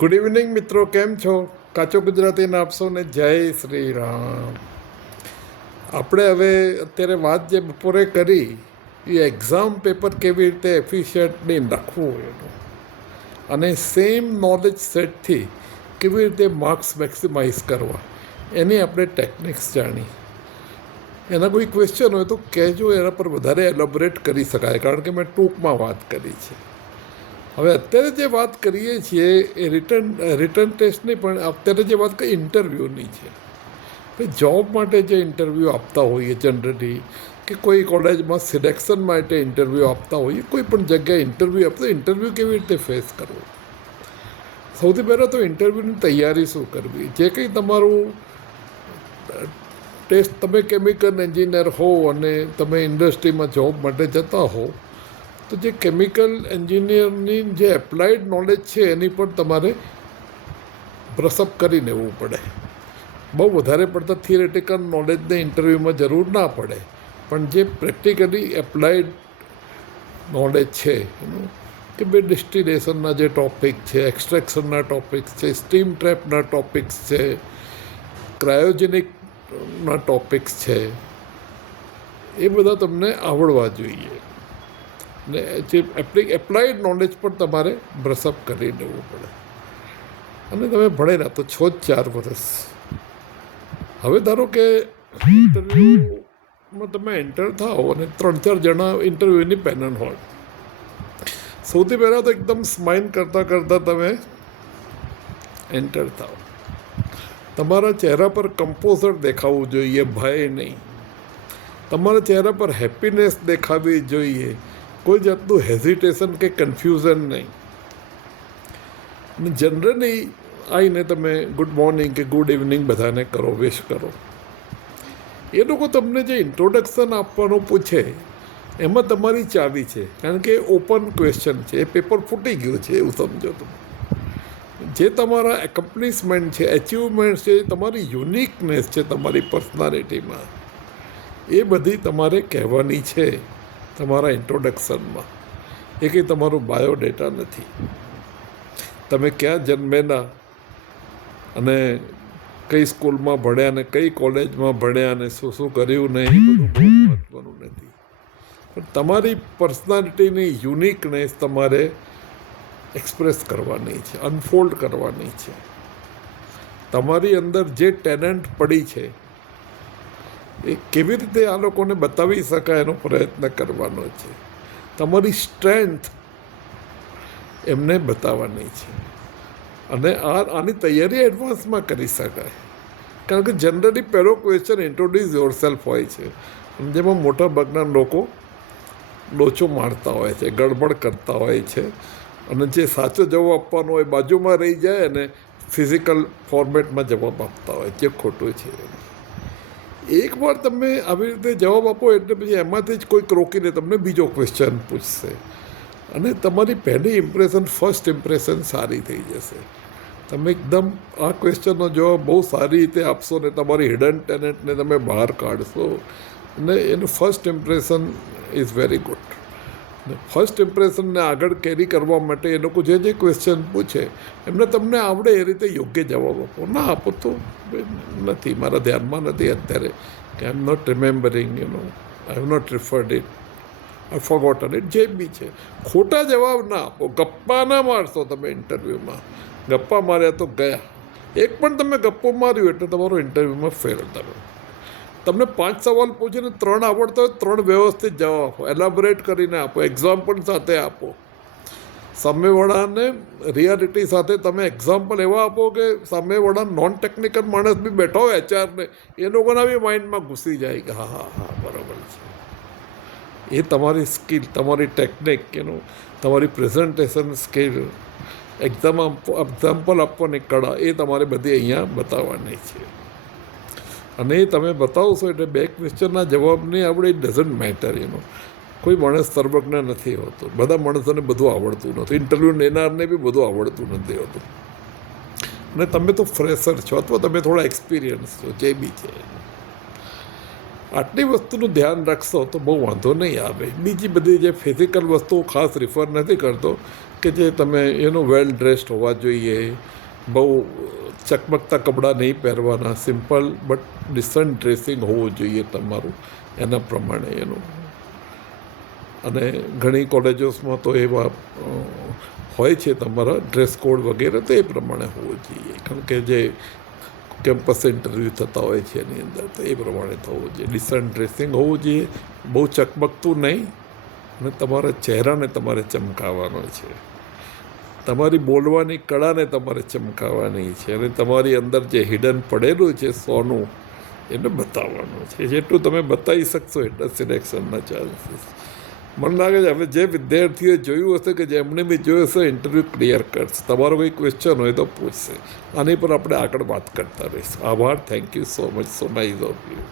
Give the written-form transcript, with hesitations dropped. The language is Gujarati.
ગુડ ઇવનિંગ મિત્રો, કેમ છો? કાચો ગુજરાતીને આપશો ને જય શ્રી રામ. આપણે હવે અત્યારે વાત જે બપોરે કરી એ એક્ઝામ પેપર કેવી રીતે એફિશિયન્ટલી લખવું એનું, અને સેમ નોલેજ સેટથી કેવી રીતે માર્ક્સ મેક્સિમાઇઝ કરવા એની આપણે ટેકનિક્સ જાણી. એના કોઈ ક્વેશ્ચન હોય તો કહેજો, એના પર વધારે એલોબરેટ કરી શકાય, કારણ કે મેં ટૂંકમાં વાત કરી છે. હવે અત્યારે જે વાત કરીએ છીએ એ રિટર્ન ટેસ્ટની, પણ અત્યારે જે વાત કરીએ ઇન્ટરવ્યૂની છે. ભાઈ, જોબ માટે જે ઇન્ટરવ્યૂ આપતા હોઈએ જનરલી, કે કોઈ કોલેજમાં સિલેક્શન માટે ઇન્ટરવ્યૂ આપતા હોઈએ, કોઈ પણ જગ્યાએ ઇન્ટરવ્યૂ આપતા, ઇન્ટરવ્યૂ કેવી રીતે ફેસ કરવું? સૌથી પહેલાં તો ઇન્ટરવ્યૂની તૈયારી શું કરવી? જે કંઈ તમારું ટેસ્ટ, તમે કેમિકલ એન્જિનિયર હો અને તમે ઇન્ડસ્ટ્રીમાં જોબ માટે જતા હો, તો જે કેમિકલ એન્જિનિયરની જે એપ્લાઇડ નોલેજ છે એની પણ તમારે બ્રશઅપ કરી લેવું પડે. બહુ વધારે પડતા થિયરેટિકલ નોલેજને ઇન્ટરવ્યૂમાં જરૂર ના પડે, પણ જે પ્રેક્ટિકલી એપ્લાઇડ નોલેજ છે એનું, કે ભાઈ ડિસ્ટિલેશનના જે ટૉપિક છે, એક્સ્ટ્રેક્શનના ટૉપિક્સ છે, સ્ટીમ ટ્રેપના ટૉપિક્સ છે, ક્રાયોજેનિકના ટૉપિક્સ છે, એ બધા તમને આવડવા જોઈએ. ને જે એપ્લાઇડ નોલેજ પણ તમારે બ્રશઅપ કરી લેવું પડે. અને તમે ભણેલા તો 4 વર્ષ. હવે ધારો કે ઇન્ટરવ્યૂમાં તમે એન્ટર થાઓ અને 3-4 જણા ઇન્ટરવ્યૂની પેનલ હોય. સૌથી પહેલાં તો એકદમ સ્માઇલ કરતાં કરતાં તમે એન્ટર થાઓ. તમારા ચહેરા પર કમ્પોઝર દેખાવું જોઈએ, ભય નહીં. તમારા ચહેરા પર હેપીનેસ દેખાવી જોઈએ, કોઈ જાતનું હેઝિટેશન કે કન્ફ્યુઝન નહીં. જનરલી આવીને તમે ગુડ મોર્નિંગ કે ગુડ ઇવનિંગ બધાને કરો, વિશ કરો. એ લોકો તમને જે ઇન્ટ્રોડક્શન આપવાનું પૂછે એમાં તમારી ચાવી છે, કારણ કે ઓપન ક્વેશ્ચન છે, એ પેપર ફૂટી ગયું છે એવું સમજો તમે. જે તમારા એકોમ્પ્લિશમેન્ટ છે, એચિવમેન્ટ છે, તમારી યુનિકનેસ છે તમારી પર્સનાલિટીમાં, એ બધી તમારે કહેવાની છે તમારા ઇન્ટ્રોડક્શનમાં. એ કંઈ તમારું બાયોડેટા નથી. તમે ક્યાં જન્મેલા અને કઈ સ્કૂલમાં ભણ્યા ને કઈ કોલેજમાં ભણ્યા અને શું શું કર્યું ને, એ બધું બહુ મહત્ત્વનું નથી. પણ તમારી પર્સનાલિટીની યુનિકનેસ તમારે એક્સપ્રેસ કરવાની છે, અનફોલ્ડ કરવાની છે. તમારી અંદર જે ટેલેન્ટ પડી છે એ કેવી રીતે આ લોકોને બતાવી શકાય એનો પ્રયત્ન કરવાનો છે. તમારી સ્ટ્રેન્થ એમને બતાવવાની છે. અને આની તૈયારી એડવાન્સમાં કરી શકાય, કારણ કે જનરલી પહેલો ક્વેશ્ચન ઇન્ટ્રોડ્યુસ યોર સેલ્ફ હોય છે, જેમાં મોટા ભાગના લોકો લોચો મારતા હોય છે, ગડબડ કરતા હોય છે, અને જે સાચો જવાબ આપવાનો હોય બાજુમાં રહી જાય અને ફિઝિકલ ફોર્મેટમાં જવાબ આપતા હોય, જે ખોટું છે. એકવાર તમે આવી રીતે જવાબ આપો એટલે પછી એમાંથી જ કોઈક રોકીને તમને બીજો ક્વેશ્ચન પૂછશે, અને તમારી પહેલી ઇમ્પ્રેશન, ફર્સ્ટ ઇમ્પ્રેશન સારી થઈ જશે. તમે એકદમ આ ક્વેશ્ચનનો જવાબ બહુ સારી રીતે આપશો ને તમારી હિડન ટેલેન્ટને તમે બહાર કાઢશો, અને એનું first impression is very good. First ઇમ્પ્રેશનને આગળ કેરી કરવા માટે એ લોકો જે ક્વેશ્ચન પૂછે એમને તમને આવડે એ રીતે યોગ્ય જવાબ આપો. ના આપો તો નથી, મારા ધ્યાનમાં નથી અત્યારે, કે I am not remembering, I have not referred it, I forgotten it, જે બી છે. ખોટા જવાબ ના આપો. ગપ્પા ના મારશો તમે ઇન્ટરવ્યૂમાં. ગપ્પા માર્યા તો ગયા. એક પણ તમે ગપ્પો માર્યું એટલે તમારો ઇન્ટરવ્યૂમાં ફેલ તમે. તમને 5 સવાલ પૂછીને 3 આવડતા હોય, 3 વ્યવસ્થિત જવાબ આપો, એલાબોરેટ કરીને આપો, એક્ઝામ્પલ સાથે આપો. સામેવાળાને રિયાલિટી સાથે તમે એક્ઝામ્પલ એવા આપો કે સામેવાળા નોન ટેકનિકલ માણસ બી બેઠો હોય, એચઆરને, એ લોકોના બી માઇન્ડમાં ઘૂસી જાય કે હા હા હા બરાબર છે. એ તમારી સ્કિલ, તમારી ટેકનિક, તમારી પ્રેઝન્ટેશન સ્કિલ, એક્ઝામ્પલ આપવાની કળા, એ તમારે બધી અહીંયા બતાવવાની છે. અને એ તમે બતાવશો એટલે 2 ક્વેશ્ચનના જવાબ નહીં આવડે, ઇટ ડઝન્ટ મેટર. કોઈ માણસ સર્વજ્ઞ નથી હોતો. બધા માણસોને બધું આવડતું નથી. ઇન્ટરવ્યૂ લેનારને બી બધું આવડતું નથી હોતું. અને તમે તો ફ્રેશર છો અથવા તમે થોડા એક્સપિરિયન્સ છો, જે બી છે. આટલી વસ્તુનું ધ્યાન રાખશો તો બહુ વાંધો નહીં આવે. બીજી બધી જે ફિઝિકલ વસ્તુઓ ખાસ રિફર નથી કરતો કે જે તમે વેલ ડ્રેસ્ડ હોવા જોઈએ, બહુ ચકમકતા કપડાં નહીં પહેરવાના, સિમ્પલ બટ ડિસન્ટ ડ્રેસિંગ હોવું જોઈએ તમારું એના પ્રમાણે અને ઘણી કોલેજોસમાં તો એવા હોય છે તમારા ડ્રેસ કોડ વગેરે, તો એ પ્રમાણે હોવું જોઈએ. કારણ કે જે કેમ્પસ ઇન્ટરવ્યૂ થતા હોય છે એની અંદર, તો એ પ્રમાણે થવું જોઈએ. ડિસન્ટ ડ્રેસિંગ હોવું જોઈએ, બહુ ચકમકતું નહીં, અને તમારા ચહેરાને તમારે ચમકાવવાનો છે, તમારી બોલવાની કળાને તમારે ચમકાવવાની છે, અને તમારી અંદર જે હિડન પડેલું છે સોનું એને બતાવવાનું છે. જેટલું તમે બતાવી શકશો એટલા સિલેક્શનના ચાન્સીસ. મને લાગે છે હવે જે વિદ્યાર્થીઓએ જોયું હશે કે જેમણે બી જોયું હશે ઇન્ટરવ્યૂ ક્લિયર કરશે. તમારો કોઈ ક્વેશ્ચન હોય તો પૂછશે. આની પર આપણે આગળ વાત કરતા રહીશું. આભાર. Thank you so much. So nice of you.